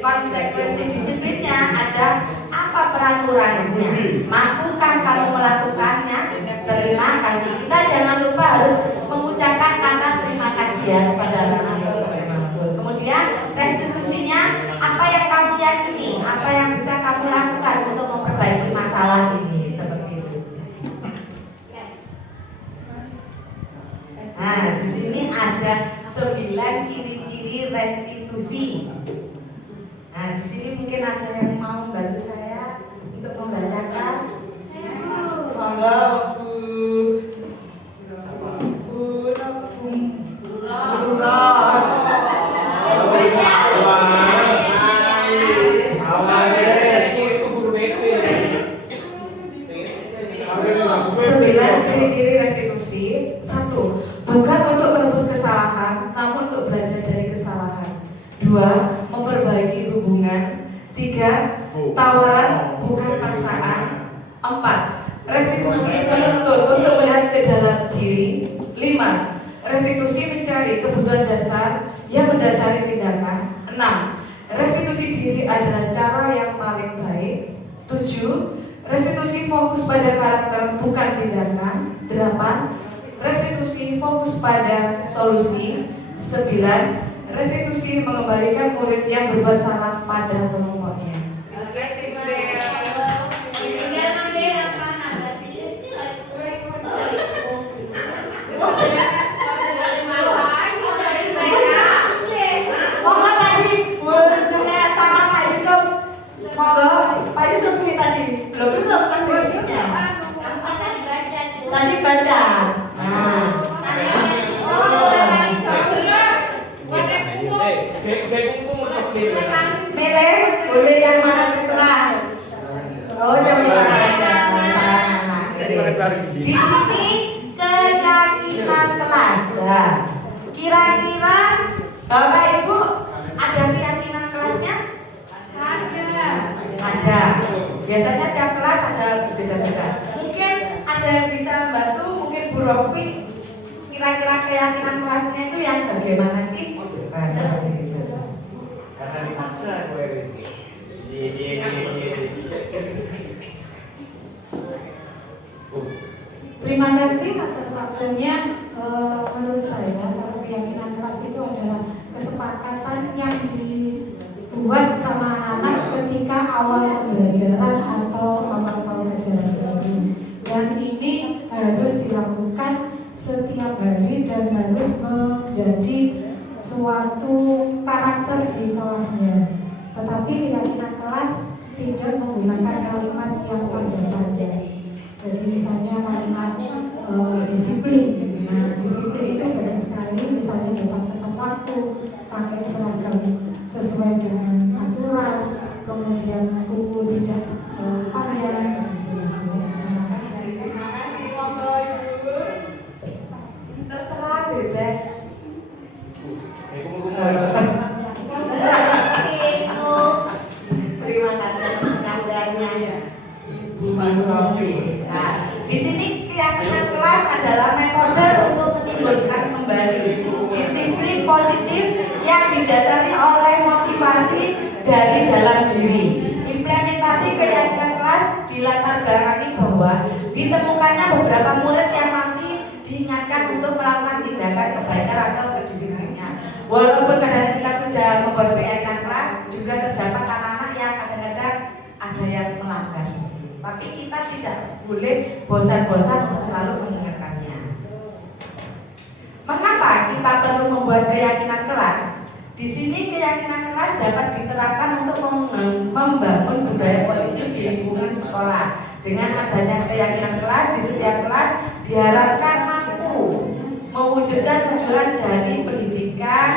konsekuensi disiplinnya ada apa peraturannya? Mampukah kamu melakukannya? Terima kasih. Kita jangan lupa harus mengucapkan kata terima kasih ya kepada anak-anak. Kemudian restitusinya, apa yang kamu yakini, apa yang bisa kamu lakukan untuk memperbaiki masalah ini, seperti itu. Nah, di sini ada 9 ciri-ciri restitusi. Nah, di sini mungkin ada yang mau bantu saya untuk membacakan. Monggo, ciri-ciri restitusi. 1. Bukan untuk menebus kesalahan, namun untuk belajar dari kesalahan. 2. Memperbaiki hubungan. 3. Tawaran bukan paksaan. 4. Restitusi menuntut untuk melihat ke dalam diri. 5. Restitusi mencari kebutuhan dasar yang mendasari tindakan. 6. Restitusi diri adalah cara yang paling baik. 7. Restitusi fokus pada karakter bukan tindakan. 8. Restitusi fokus pada solusi. 9. Restitusi mengembalikan murid yang berbuat salah pada kelompoknya. Tadi baca. Milih boleh yang mana terserah. Oh, di sini keyakinan kelas. Kira-kira Bapak Ibu ada keyakinan kelasnya? Ada. Biasanya tiap kelas ada beda-beda. Mungkin ada yang bisa membantu, mungkin Bu Rofi. Kira-kira keyakinan kelasnya itu yang bagaimana sih? Nah, seperti itu. Karena dipaksa gue ini. Terima kasih atas waktunya. Menurut saya, kalau keyakinan kelas itu adalah kesepakatan yang dibuat sama anak ketika awal pembelajaran atau awal pelajaran baru. Dan ini harus dilakukan setiap hari dan harus menjadi suatu karakter di kelasnya. Tetapi keyakinan kelas tidak menggunakan kalimat yang panjang-panjang. Jadi misalnya kalimat disiplin. Nah, disiplin itu banyak sekali. Misalnya datang tepat waktu, pakai seragam sesuai dengan aturan, kemudian kuku tidak panjang. Terima kasih, monggo Ibu. Terserah, bebas. Terima kasih atas penyampaiannya, Ibu Rofi. Nah, di sini keyakinan kelas adalah metode untuk menimbulkan kembali disiplin positif yang didasari oleh motivasi dari dalam diri. Implementasi keyakinan kelas dilatar belakangi bahwa ditemukannya beberapa murid yang masih diingatkan untuk melakukan tindakan kebaikan atau kedisiplinan. Walaupun kadang kita sudah membuat keyakinan kelas, juga terdapat anak-anak yang kadang-kadang ada yang melanggar. Tapi kita tidak boleh bosan-bosan untuk selalu mengingatkannya. Mengapa kita perlu membuat keyakinan kelas? Di sini keyakinan kelas dapat diterapkan untuk membangun budaya positif di lingkungan sekolah. Dengan adanya keyakinan kelas di setiap kelas diharapkan mampu mewujudkan tujuan dari pendidikan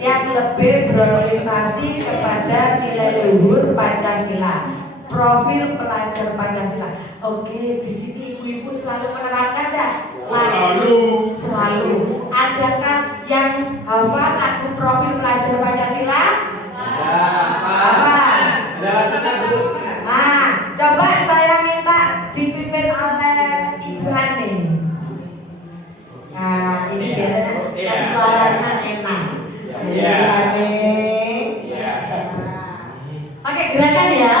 yang lebih berorientasi kepada nilai luhur Pancasila, profil pelajar Pancasila. Oke, di sini ibu-ibu selalu menerapkan dah. Selalu. Adakah yang hafal lagu profil pelajar Pancasila? Hafal. Nah, coba saya minta dipimpin oleh Ibu Ani. Nah, ini biasanya yang suaranya enak. Ibu Ani. Pakai gerakan ya.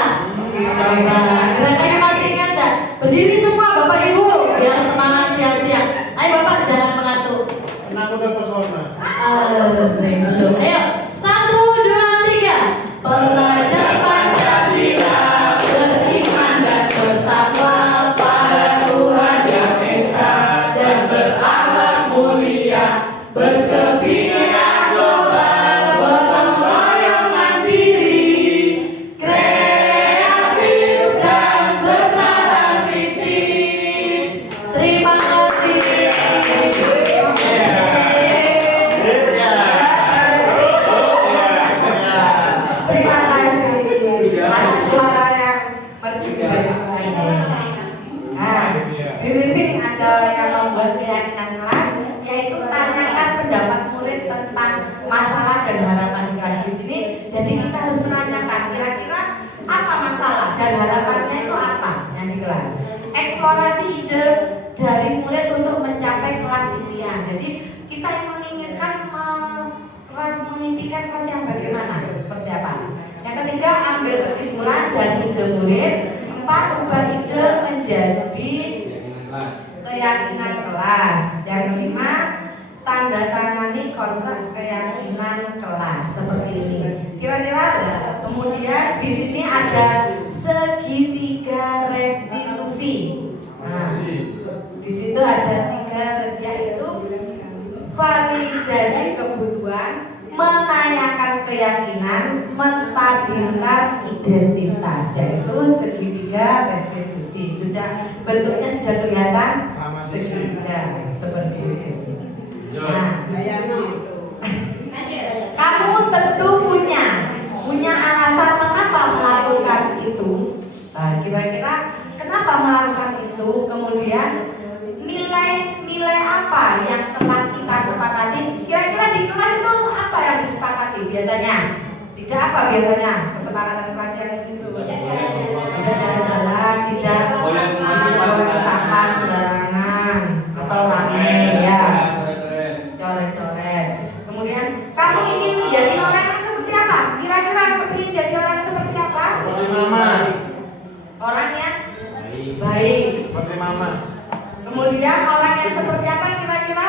Gerakannya masih ingat tak? Berdiri semua Bapak Ibu biar semangat siap-siap. Ayo Bapak jangan mengantuk. Aku udah pesona. Belum. Ayo 1, 2, 3. Belajar Pancasila, beriman dan bertakwa pada Tuhan Yang Esa dan berakhlak mulia, berkepikiran global, gotong royong mandiri, kreatif dan bernalar kritis. Terima kasih. Terima kasih. Ada suara yang merdu. Nah, di sini ada yang membuat keyakinan kelas, yaitu tanyakan pendapat murid tentang masalah dan harapan di kelas. Di sini, jadi kita harus menanyakan kira-kira apa masalah dan harapannya itu apa yang di kelas. Eksplorasi ide dari murid untuk mencapai kelas impian. Jadi kita yang menginginkan kelas memimpikan kelas yang bagaimana, seperti apa. Yang ketiga, ambil kesimpulan dari ide murid. 4, ubah ide menjadi keyakinan kelas. Yang kelima, tanda tangani kontrak keyakinan kelas seperti ini. Kira-kira kemudian di sini ada segitiga restitusi. Nah, di situ ada 3, yaitu validasi kebutuhan, menanyakan keyakinan, menstabilkan identitas, yaitu segitiga restitusi. Sudah bentuknya sudah kelihatan segitiga seperti ini. Nah, kamu tentu punya alasan mengapa melakukan itu. Nah, kira-kira kenapa melakukan itu? Kemudian nilai apa yang telah kita sepakati? Kira-kira di kelas itu apa yang disepakati biasanya? Tidak apa biasanya kesepakatan kelas yang itu? Tidak jalan-jalan, tidak buang sampah sembarangan atau rame ya, coret-coret. Kemudian kamu ingin menjadi orang yang seperti apa? Kira-kira ingin jadi orang seperti apa? Seperti mama. Orang yang baik. Seperti mama. Kemudian orang yang seperti apa kira-kira?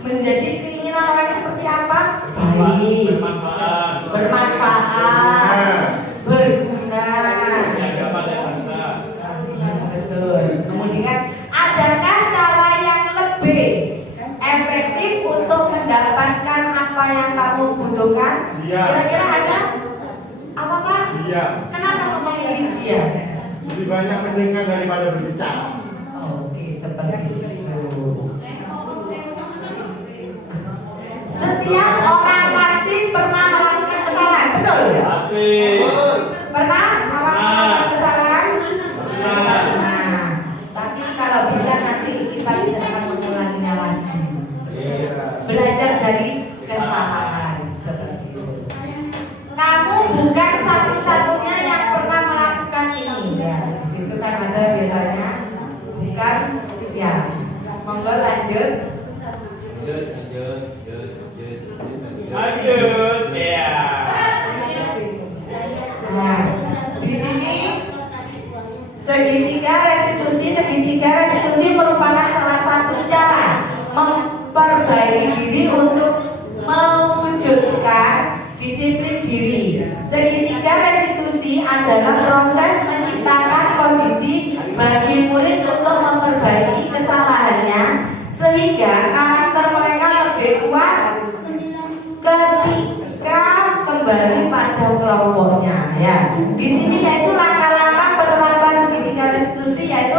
Menjadi keinginan orang yang seperti apa? Baik, bermanfaat, berguna. Betul. Kemudian adakah cara yang lebih efektif untuk mendapatkan apa yang kamu butuhkan? Iya. Kira-kira ada? Apa Pak? Iya. Kenapa kamu memilih dia? Lebih banyak mendengar daripada berbicara. Oke, seperti itu. Setiap orang pasti pernah melakukan kesalahan, betul? Pasti. Pernah melakukan kesalahan? Pernah. Tapi kalau bisa nanti kita tidak akan mengulanginya lagi. Belajar dari kesalahan seperti itu. Kamu bukan satu-satunya yang pernah melakukan ini. Ya, di situ kan ada biasanya, bukan? Ya, monggo lanjut. Lanjut, ya. Nah, di sini segitiga restitusi merupakan salah satu cara memperbaiki diri untuk mewujudkan disiplin diri. Segitiga restitusi adalah proses menciptakan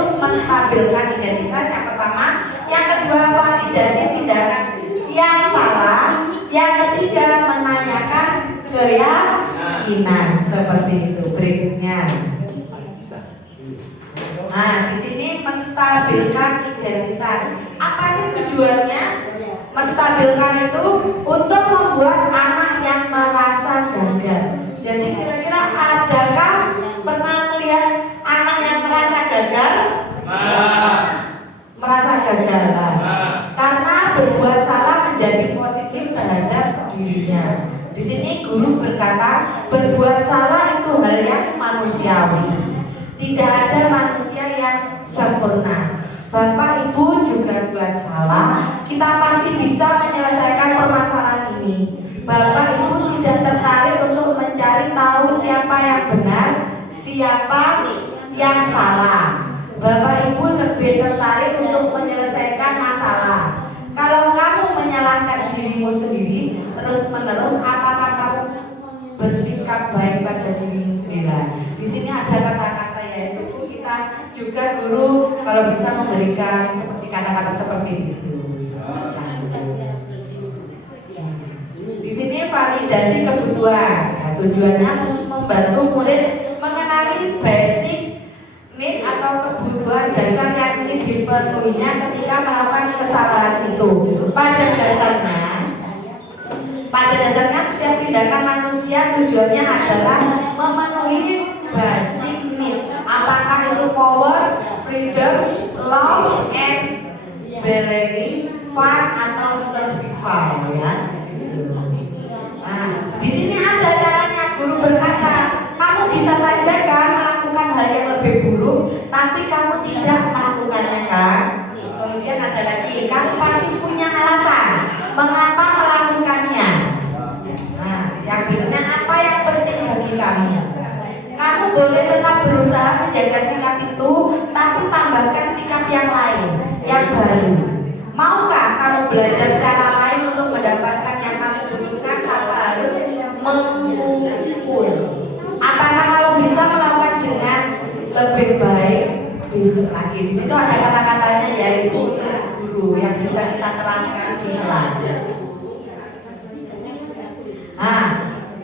yaitu menstabilkan identitas yang pertama, yang kedua validasi tindakan yang salah, yang ketiga menanyakan keyakinan seperti itu. Berikutnya. Nah, di sini menstabilkan identitas. Apa sih tujuannya? Menstabilkan itu untuk membuat anak yang merasa gagal. Jadi kira-kira adakah pernah melihat anak yang merasa gagal? Merasa gagal karena berbuat salah menjadi positif terhadap dirinya. Di sini guru berkata, berbuat salah itu hal yang manusiawi. Tidak ada manusia yang sempurna. Bapak Ibu juga buat salah, kita pasti bisa menyelesaikan permasalahan ini. Bapak Ibu tidak tertarik untuk mencari tahu siapa yang benar, siapa yang salah. Bapak Ibu lebih tertarik untuk menyelesaikan masalah. Kalau kamu menyalahkan dirimu sendiri terus-menerus, apakah kamu bersikap baik pada dirimu sendiri? Di sini ada kata-kata yaitu kita juga guru kalau bisa memberikan seperti kata-kata seperti itu. Di sini validasi kebutuhan. Nah, tujuannya membantu murid mengenali basic need atau kebutuhan dasar yang ingin dipenuhinya ketika melakukan kesalahan itu. Pada dasarnya setiap tindakan manusia tujuannya adalah memenuhi basic need. Apakah itu power, freedom, love, and belonging, fun atau survival ya. Nah, di sini ada caranya. Guru berkata, kamu bisa saja kan melakukan hal yang lebih buruk, tapi kamu tidak melakukannya kan. Kemudian ada lagi, kamu pasti punya alasan mengapa melakukannya. Nah, yang berikutnya, apa yang penting bagi kamu? Kamu boleh tetap berusaha menjaga sikap itu, tapi tambahkan sikap yang lain, yang baru. Maukah kamu belajar cara lain untuk mendapatkan yang kamu butuhkan tanpa harus mengumpul? Apakah kamu bisa melakukan dengan lebih baik besok lagi? Di situ ada kata-katanya yaitu guru yang bisa kita terangkan di kelas. Nah,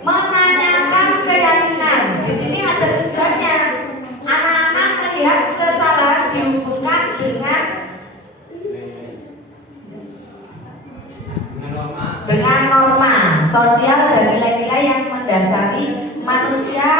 menanyakan keyakinan. Di sini ada tujuannya. Anak-anak melihat kesalahan dihubungkan dengan norma sosial dan nilai-nilai yang mendasari manusia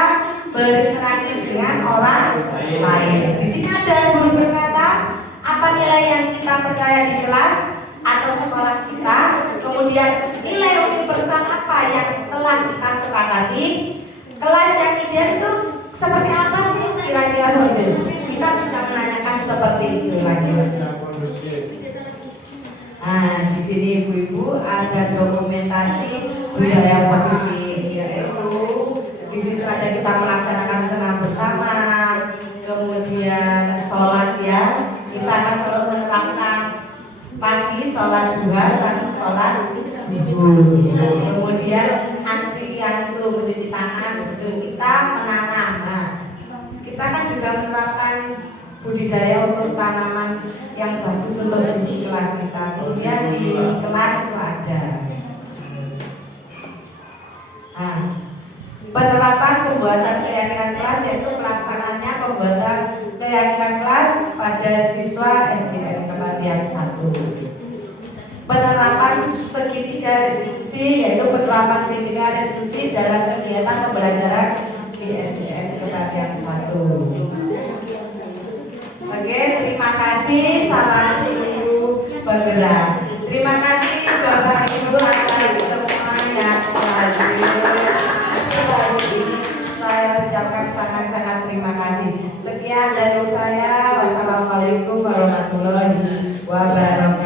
berinteraksi dengan orang lain. Di sini ada guru berkata, apa nilai yang kita percaya di kelas atau sekolah kita, kemudian nilai universal apa yang telah kita sepakati, kelas yang ideal itu seperti apa sih kira-kira seperti itu. Kita bisa menanyakan seperti itu lagi. Nah, di sini ibu-ibu ada dokumentasi budaya positif, yaitu di situ ada kita melaksanakan senam bersama, kemudian sholat ya, kita akan selalu menerapkan pagi sholat duha, sholat subuh, kemudian antrian itu mencuci tangan, itu kita menanam. Nah, kita kan juga menerapkan budidaya untuk tanaman yang bagus untuk di kelas kita. Kemudian di kelas itu ada. Nah, penerapan pembuatan keyakinan kelas yaitu pelaksanaannya pembuatan keyakinan kelas pada siswa SDN Kebatian 1. Penerapan segitiga restitusi yaitu penerapan segitiga restitusi dalam kegiatan pembelajaran di SDN Kebatian 1. Oke, terima kasih. Salam Ibu bergerak. Terima kasih Bapak Ibu atas semua yang hadir. Saya ucapkan sangat-sangat terima kasih. Sekian dari saya. Wassalamualaikum warahmatullahi wabarakatuh.